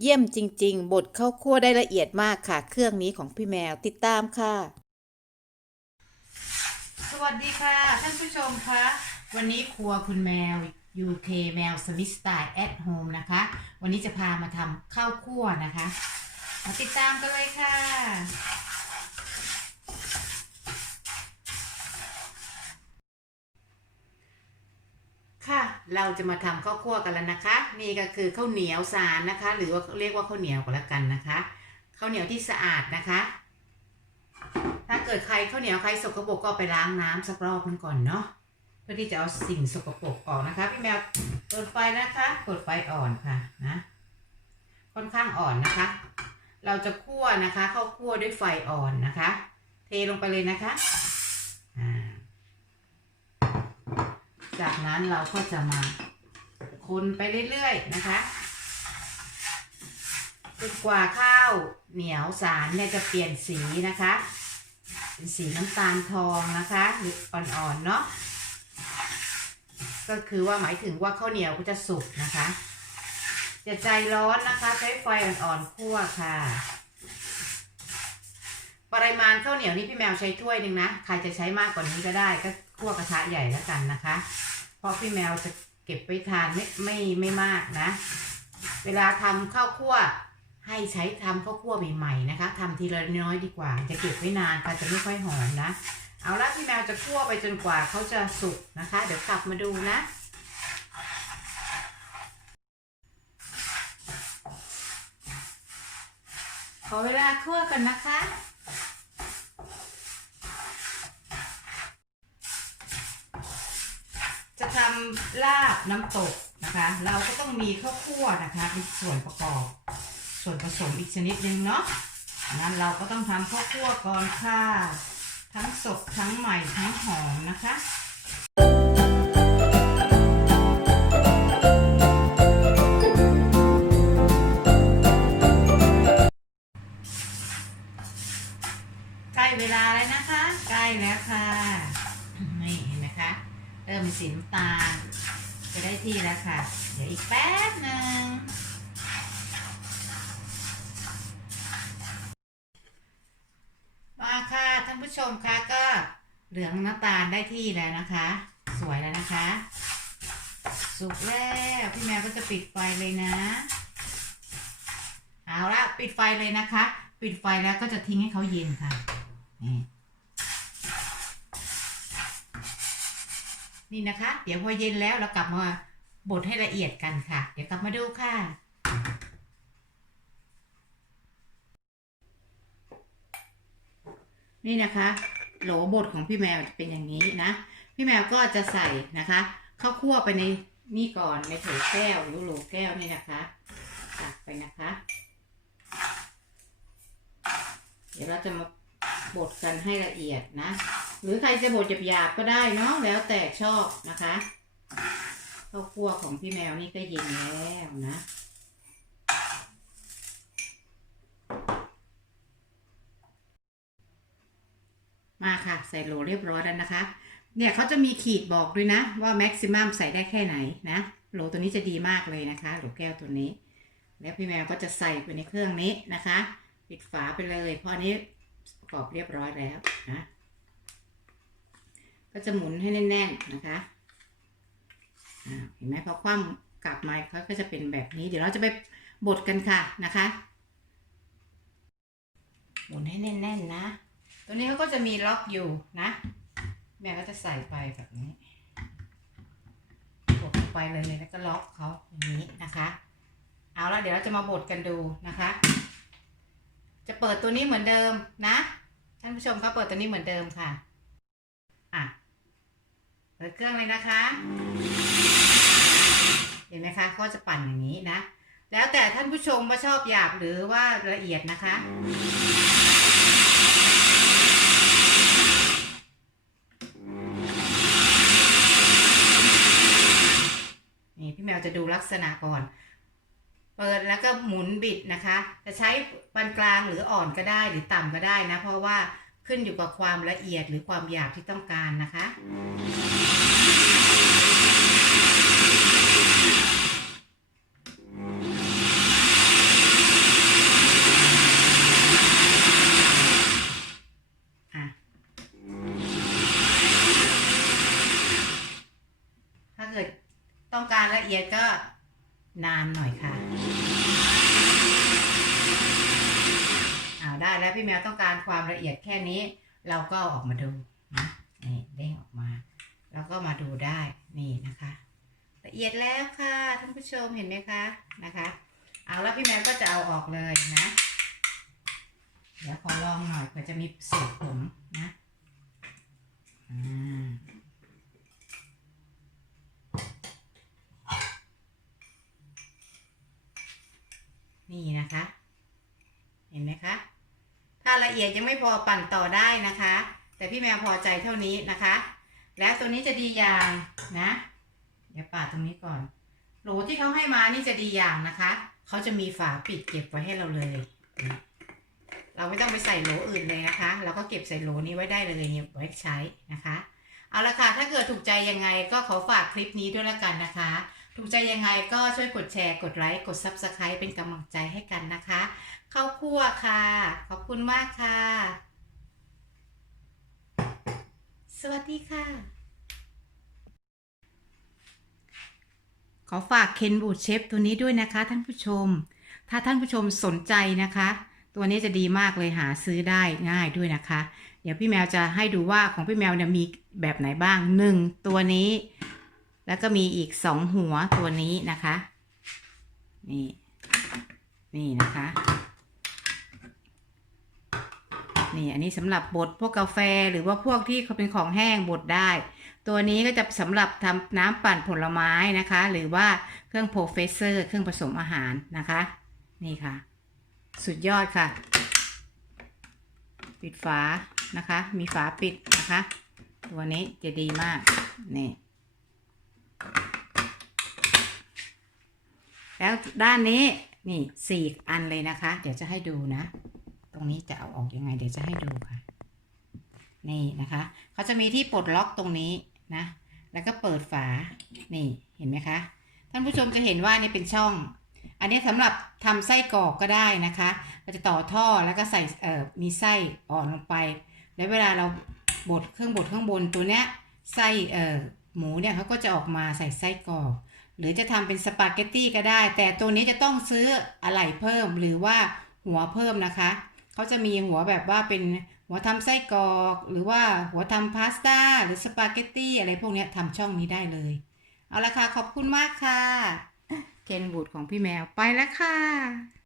เยี่ยมจริง ๆ บดข้าวคั่วได้ละเอียดมากค่ะ เครื่องนี้ของพี่แมวติดตามค่ะ สวัสดีค่ะ ท่านผู้ชมคะวันนี้ครัวคุณแมว UK แมวสมิธสไตล์ at home นะคะ วันนี้จะพามาทำข้าวคั่วนะคะ มาติดตามกันเลยค่ะ ค่ะ เราจะมาทำข้าวคั่วกันแล้วนะคะ นี่ก็คือข้าวเหนียวสารนะคะ หรือว่าเรียกว่าข้าวเหนียวก็แล้วกันนะคะข้าวเหนียวที่สะอาดนะคะ ถ้าเกิดใครข้าวเหนียวใครสกปรกก็ไปล้างน้ำสักรอบนึงก่อนเนาะเพื่อที่จะเอาสิ่งสกปรกออกนะคะ พี่แมวเปิดไฟนะคะเปิดไฟอ่อนค่ะนะค่อนข้างอ่อนนะคะ เราจะคั่วนะคะข้าวคั่วด้วยไฟอ่อนนะคะ เทลงไปเลยนะคะอ่า จากนั้นเราก็จะมาคนไปเรื่อยๆนะคะจนกว่าข้าวเหนียวสารเนี่ยจะเปลี่ยนสีนะคะเป็นสีน้ำตาลทองนะคะหรืออ่อนๆเนาะก็คือว่าหมายถึงว่าข้าวเหนียวก็จะสุกนะคะจะใจร้อนนะคะใช้ไฟอ่อนๆคั่วค่ะ ปริมาณข้าวเหนียวนี่พี่แมวใช้ถ้วยหนึ่งนะ ใครจะใช้มากกว่านี้ก็ได้ก็คั่วกระทะใหญ่แล้วกันนะคะ เพราะพี่แมวจะเก็บไปทานไม่ไม่ไม่มากนะ เวลาทำข้าวคั่วให้ใช้ทำข้าวคั่วใหม่ๆนะคะทำทีละน้อยดีกว่า จะเก็บไว้นานค่ะจะไม่ค่อยหอมนะ เอาละพี่แมวจะคั่วไปจนกว่าเขาจะสุกนะคะ เดี๋ยวกลับมาดูนะขอเวลาคั่วกันนะคะ จะ ทำลาบน้ำตกนะคะ เราก็ต้องมีข้าวคั่วนะคะเป็นส่วนประกอบ ส่วนผสมอีกชนิดหนึ่งเนาะงั้นเราก็ต้องทำข้าวคั่วก่อนค่ะ ทั้งสดทั้งใหม่ทั้งหอมนะคะใกล้เวลาแล้วนะคะ ใกล้แล้วค่ะ นี่เห็นไหมคะ เริ่มสีน้ำตาลจะได้ที่แล้วค่ะ เดี๋ยวอีกแป๊บหนึ่งมาค่ะท่านผู้ชมคะก็เหลืองน้ำตาลได้ที่แล้วนะคะ สวยแล้วนะคะ สุกแล้วพี่แมวก็จะปิดไฟเลยนะ เอาละปิดไฟเลยนะคะ ปิดไฟแล้วก็จะทิ้งให้เขาเย็นค่ะนี่ นี่นะคะ เดี๋ยวพอเย็นแล้วเรากลับมาบดให้ละเอียดกันค่ะ เดี๋ยวกลับมาดูค่ะ นี่นะคะ โหลบดของพี่แมวจะเป็นอย่างนี้นะ พี่แมวก็จะใส่นะคะข้าวคั่วไปในนี่ก่อนในโถแก้วหรือโหลแก้วนี่นะคะตักไปนะคะ เดี๋ยวเราจะมาบดกันให้ละเอียดนะ หรือใครจะบดหยาบๆก็ได้เนาะแล้วแต่ชอบนะคะข้าวคั่วของพี่แมวนี่ก็เย็นแล้วนะมาค่ะ ใส่โหลเรียบร้อยแล้วนะคะ เนี่ยเขาจะมีขีดบอกด้วยนะว่าแม็กซิมัมใส่ได้แค่ไหนนะโหลตัวนี้จะดีมากเลยนะคะโหลแก้วตัวนี้ แล้วพี่แมวก็จะใส่ไปในเครื่องนี้นะคะ ปิดฝาไปเลย เพราะอันนี้ประกอบเรียบร้อยแล้วนะ ก็จะหมุนให้แน่นๆนะคะเห็นไหมพอคว่ำกลับมาเขาก็จะเป็นแบบนี้ เดี๋ยวเราจะไปบดกันค่ะนะคะ หมุนให้แน่นๆนะ ตัวนี้เขาก็จะมีล็อกอยู่นะ แม่ก็จะใส่ไปแบบนี้กดลงไปเลยแล้วก็ล็อกเขาอย่างนี้นะคะ เอาละเดี๋ยวเราจะมาบดกันดูนะคะ จะเปิดตัวนี้เหมือนเดิมนะท่านผู้ชมคะเปิดตัวนี้เหมือนเดิมค่ะ เปิดเครื่องเลยนะคะ เห็นไหมคะก็จะปั่นอย่างนี้นะ แล้วแต่ท่านผู้ชมว่าชอบหยาบหรือว่าละเอียดนะคะ นี่พี่แมวจะดูลักษณะก่อน เปิดแล้วก็หมุนบิดนะคะ จะใช้ปานกลางหรืออ่อนก็ได้หรือต่ำก็ได้นะ เพราะว่าขึ้นอยู่กับความละเอียดหรือความหยาบที่ต้องการนะคะ ต้องการละเอียดก็นานหน่อยค่ะเอาได้แล้วพี่แมวต้องการความละเอียดแค่นี้ เราก็อออกมาดูนะนี่เด้งออกมา แล้วก็มาดูได้นี่นะคะ ละเอียดแล้วค่ะท่านผู้ชมเห็นไหมคะนะคะ เอาแล้วพี่แมวก็จะเอาออกเลยนะเดี๋ยวขอลองหน่อยเผื่อจะมีสูตรผมนะอ่า นี่นะคะ เห็นไหมคะ ถ้าละเอียดยังไม่พอปั่นต่อได้นะคะ แต่พี่แมวพอใจเท่านี้นะคะ แล้วตัวนี้จะดีอย่างนะ เดี๋ยวปาดตรงนี้ก่อน โหลที่เขาให้มานี่จะดีอย่างนะคะ เขาจะมีฝาปิดเก็บไว้ให้เราเลย เราไม่ต้องไปใส่โหลอื่นเลยนะคะ เราก็เก็บใส่โหลนี้ไว้ได้เลยเนี่ยไว้ใช้นะคะ เอาละค่ะ ถ้าเกิดถูกใจยังไงก็ขอฝากคลิปนี้ด้วยละกันนะคะ ถูกใจยังไงก็ช่วยกดแชร์กดไลค์ กด Subscribe เป็นกำลังใจให้กันนะคะ เข้าคั่วค่ะ ขอบคุณมากค่ะ สวัสดีค่ะ ขอฝากเคนบูดเชฟตัวนี้ด้วยนะคะท่านผู้ชม ถ้าท่านผู้ชมสนใจนะคะ ตัวนี้จะดีมากเลยหาซื้อได้ง่ายด้วยนะคะ เดี๋ยวพี่แมวจะให้ดูว่าของพี่แมวเนี่ยมีแบบไหนบ้างหนึ่งตัวนี้ แล้วก็มีอีกสองหัวตัวนี้นะคะ นี่ นี่นะคะ นี่อันนี้สำหรับบดพวกกาแฟหรือว่าพวกที่เขาเป็นของแห้งบดได้ ตัวนี้ก็จะสำหรับทำน้ำปั่นผลไม้นะคะ หรือว่าเครื่องโปรเฟสเซอร์เครื่องผสมอาหารนะคะ นี่ค่ะ สุดยอดค่ะ ปิดฝานะคะ มีฝาปิดนะคะ ตัวนี้จะดีมาก นี่ แล้วด้านนี้นี่สี่อันเลยนะคะ เดี๋ยวจะให้ดูนะ ตรงนี้จะเอาออกยังไง เดี๋ยวจะให้ดูค่ะ นี่นะคะเขาจะมีที่ปลดล็อกตรงนี้นะ แล้วก็เปิดฝา นี่เห็นไหมคะ ท่านผู้ชมจะเห็นว่านี่เป็นช่อง อันนี้สำหรับทำไส้กรอกก็ได้นะคะเราจะต่อท่อแล้วก็ใส่เอ่อมีไส้อ่อนลงไป แล้วเวลาเราบดเครื่องบดข้างบนตัวเนี้ยไส้เอ่อหมูเนี่ยเขาก็จะออกมาใส่ไส้กรอก หรือจะทำเป็นสปาเกตตี้ก็ได้ แต่ตัวนี้จะต้องซื้ออะไหล่เพิ่มหรือว่าหัวเพิ่มนะคะเขาจะมีหัวแบบว่าเป็นหัวทำไส้กรอก หรือว่าหัวทำพาสต้าหรือสปาเกตตี้อะไรพวกนี้ทำช่องนี้ได้เลย เอาละค่ะ ขอบคุณมากค่ะเจนบูดของพี่แมวไปแล้วค่ะ